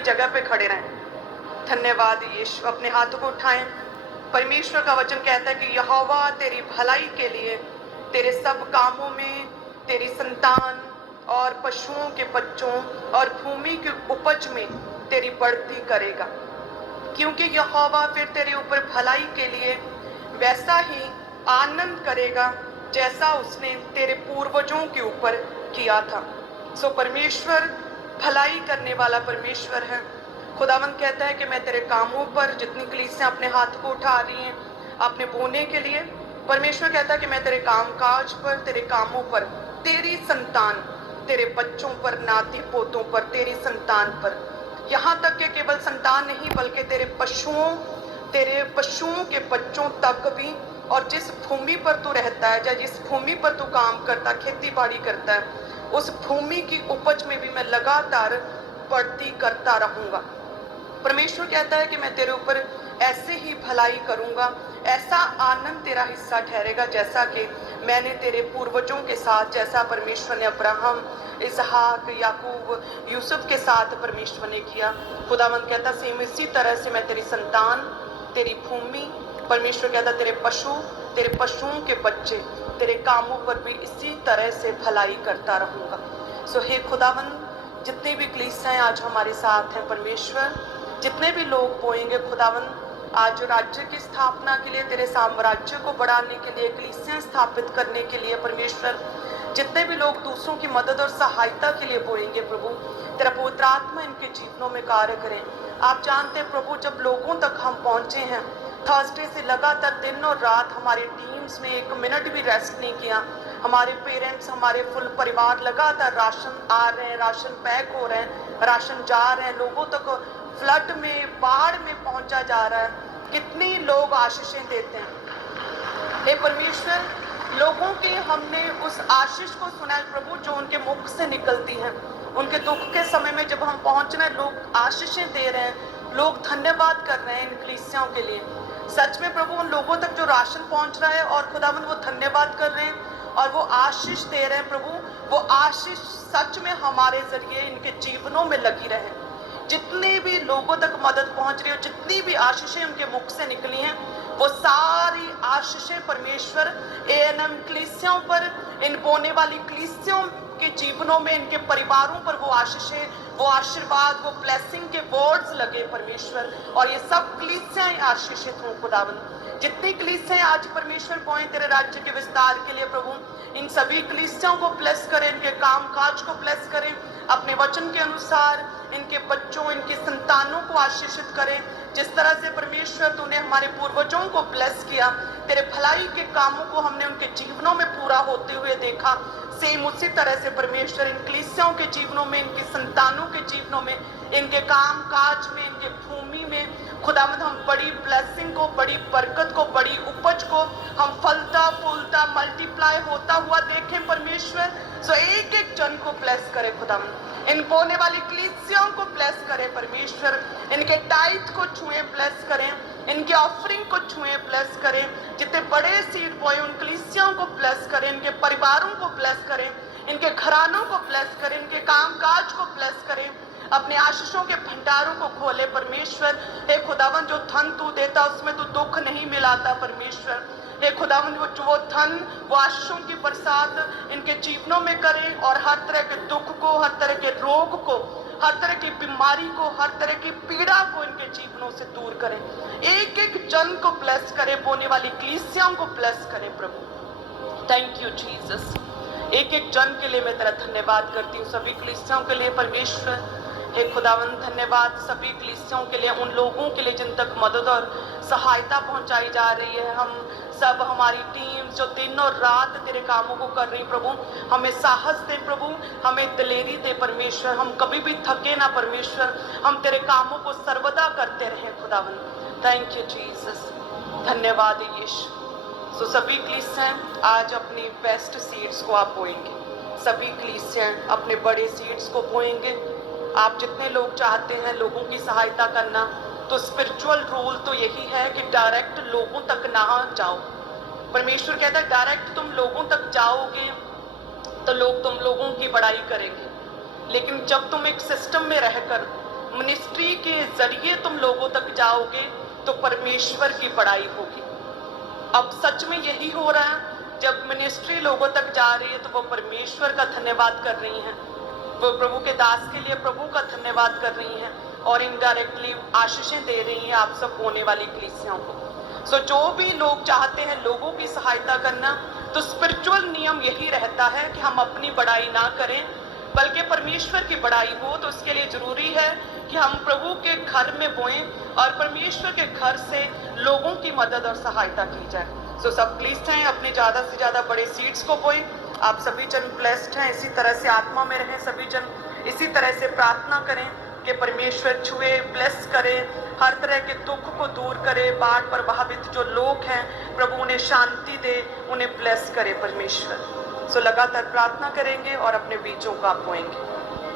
अपनी जगह पे खड़े रहें। धन्यवाद यीशु। अपने हाथों को उठाएं। परमेश्वर का वचन कहता है कि यहोवा तेरी भलाई के लिए तेरे सब कामों में तेरी संतान और पशुओं के बच्चों और भूमि की उपज में तेरी बढ़ती करेगा, क्योंकि यहोवा फिर तेरे ऊपर भलाई के लिए वैसा ही आनंद करेगा जैसा उसने तेरे पूर्वजों के ऊपर किया था। सो परमेश्वर भलाई करने वाला परमेश्वर है। खुदावंद कहता है कि मैं तेरे कामों पर, जितनी कलीसियां अपने हाथ को उठा रही हैं अपने बोने के लिए, परमेश्वर कहता है कि मैं तेरे कामकाज पर, तेरे कामों पर, तेरी संतान, तेरे बच्चों पर, नाती पोतों पर, तेरी संतान पर, यहाँ तक कि केवल संतान नहीं बल्कि तेरे पशुओं के बच्चों तक भी, और जिस भूमि पर तू रहता है या जिस भूमि पर तू काम करता, खेती बाड़ी करता है, उस भूमि की उपज में भी मैं लगातार बढ़ती करता रहूंगा। परमेश्वर कहता है कि मैं तेरे ऊपर ऐसे ही भलाई करूंगा, ऐसा आनंद तेरा हिस्सा ठहरेगा जैसा कि मैंने तेरे पूर्वजों के साथ, जैसा परमेश्वर ने अब्राहम, इसहाक, याकूब, यूसुफ के साथ परमेश्वर ने किया। खुदावंद कहता सेम इसी तरह से मैं तेरी संतान, तेरी भूमि, परमेश्वर कहता तेरे पशु, तेरे पशुओं के बच्चे, तेरे कामों पर भी इसी तरह से भलाई करता रहूंगा। सो हे खुदावंद, जितने भी कलीसियां आज हमारे साथ हैं परमेश्वर, जितने भी लोग बोएंगे खुदावंद आज राज्य की स्थापना के लिए, तेरे साम्राज्य को बढ़ाने के लिए, कलीसियां स्थापित करने के लिए परमेश्वर, जितने भी लोग दूसरों की मदद और सहायता के लिए बोएंगे प्रभु, तेरा पवित्र आत्मा इनके जीवनों में कार्य करें। आप जानते हैं प्रभु, जब लोगों तक हम पहुंचे हैं, थर्सडे से लगातार दिन और रात हमारी टीम्स में एक मिनट भी रेस्ट नहीं किया। हमारे पेरेंट्स, हमारे फुल परिवार लगातार राशन आ रहे हैं, राशन पैक हो रहे हैं, राशन जा रहे हैं, लोगों तक फ्लड में, बाढ़ में पहुंचा जा रहा है। कितने लोग आशीषें देते हैं। हे परमेश्वर, लोगों के हमने उस आशीष को सुना है प्रभु जो उनके मुख से निकलती है। उनके दुख के समय में जब हम पहुंच रहे हैं, लोग आशीषें दे रहे हैं, लोग धन्यवाद कर रहे हैं इन कलीसियाओं के लिए। सच में प्रभु, उन लोगों तक जो राशन पहुंच रहा है और खुदावंद वो धन्यवाद कर रहे हैं और वो आशीष दे रहे हैं प्रभु, वो आशीष सच में हमारे जरिए इनके जीवनों में लगी रहे। जितने भी लोगों तक मदद पहुंच रही हो, जितनी भी आशीषें उनके मुख से निकली हैं, वो सारी आशीषें परमेश्वर एएनएम कलीसियाओं पर, इन बोने वाली कलीसियाओं के जीवनों में, इनके परिवारों पर वो आशीषें, वो आशीर्वाद, वो ब्लेसिंग के वर्ड्स लगे परमेश्वर, और ये सब कलीसियाएं आशीषित हों खुदावंद। जितनी कलीसियाएं आज परमेश्वर बोए तेरे राज्य के विस्तार के लिए प्रभु, इन सभी कलीसियाओं को ब्लेस करें, इनके काम काज को ब्लेस करें, अपने वचन के अनुसार इनके बच्चों, इनकी संतानों को आशीषित करें। जिस तरह से परमेश्वर तूने हमारे पूर्वजों को ब्लेस किया, तेरे भलाई के कामों को हमने उनके जीवनों में पूरा होते हुए देखा, सेम उसी तरह से परमेश्वर इन कलीसियाओं के जीवनों में, इनकी संतानों के जीवनों में, इनके काम काज में, इनके भूमि में खुदावंद हम बड़ी ब्लेसिंग को, बड़ी बरकत को, बड़ी उपज को हम फलता फूलता मल्टीप्लाई होता हुआ देखें परमेश्वर। सो एक एक जन को ब्लेस करे खुदावंद, इन बोने वाली कलीसियाओं को ब्लेस करें परमेश्वर, इनके टाइट को छुए ब्लेस करें, इनके ऑफरिंग को छुए ब्लेस करें, जितने बड़े सीड बॉय उन कलीसियाओं को ब्लेस करें, इनके परिवारों को ब्लेस करें, इनके घरानों को ब्लेस करें, इनके कामकाज को ब्लेस करें, अपने आशीषों के भंडारों को खोले परमेश्वर। हे खुदावन, जो धन तू देता उसमें तू दुख नहीं मिलाता परमेश्वर। हे खुदावन, वो धन, वो आशीषों की बरसात इनके जीवनों में करें और हर तरह के दुख को, हर तरह के रोग को, हर तरह की बीमारी को, हर तरह की पीड़ा को इनके जीवनों से दूर करें। एक एक जन को ब्लेस करें, बोने वाली कलीसियाओं को ब्लेस करें प्रभु। Thank you Jesus. एक एक जन के लिए मैं तेरा धन्यवाद करती हूँ, सभी कलीसियाओं के लिए परमेश्वर। हे खुदावन, धन्यवाद सभी कलीसियाओं के लिए, उन लोगों के लिए जिन तक मदद और सहायता पहुंचाई जा रही है। हम सब, हमारी टीम जो दिन और रात तेरे कामों को कर रही प्रभु, हमें साहस दे प्रभु, हमें दिलेरी दे परमेश्वर, हम कभी भी थके ना परमेश्वर, हम तेरे कामों को सर्वदा करते रहे खुदावन। थैंक यू जीसस, धन्यवाद यीशु। सो सभी कलीसियां आज अपनी बेस्ट सीड्स को आप बोएंगे, सभी कलीसियां अपने बड़े सीड्स को बोएंगे। आप जितने लोग चाहते हैं लोगों की सहायता करना, तो स्पिरिचुअल रूल तो यही है कि डायरेक्ट लोगों तक ना जाओ। परमेश्वर कहता है डायरेक्ट तुम लोगों तक जाओगे तो लोग तुम लोगों की बड़ाई करेंगे, लेकिन जब तुम एक सिस्टम में रहकर मिनिस्ट्री के जरिए तुम लोगों तक जाओगे तो परमेश्वर की बड़ाई होगी। अब सच में यही हो रहा है, जब मिनिस्ट्री लोगों तक जा रही है तो वो परमेश्वर का धन्यवाद कर रही हैं, वो प्रभु के दास के लिए प्रभु का धन्यवाद कर रही हैं और इनडायरेक्टली आशीषें दे रही हैं आप सब होने वाली कलीसियाओं को। सो जो भी लोग चाहते हैं लोगों की सहायता करना, तो स्पिरिचुअल नियम यही रहता है कि हम अपनी बड़ाई ना करें बल्कि परमेश्वर की बड़ाई हो। तो इसके लिए जरूरी है कि हम प्रभु के घर में बोएं और परमेश्वर के घर से लोगों की मदद और सहायता की जाए। सो सब प्लीज हैं अपने ज्यादा से ज्यादा बड़े सीड्स को बोएं। आप सभी जन ब्लेस्ड हैं, इसी तरह से आत्मा में रहें सभी जन, इसी तरह से प्रार्थना करें कि परमेश्वर छुए, ब्लेस करे, हर तरह के दुख को दूर करे, बाढ़ प्रभावित जो लोग हैं प्रभु उन्हें शांति दे, उन्हें ब्लेस करे परमेश्वर। सो लगातार प्रार्थना करेंगे और अपने बीजों को आप बोएंगे।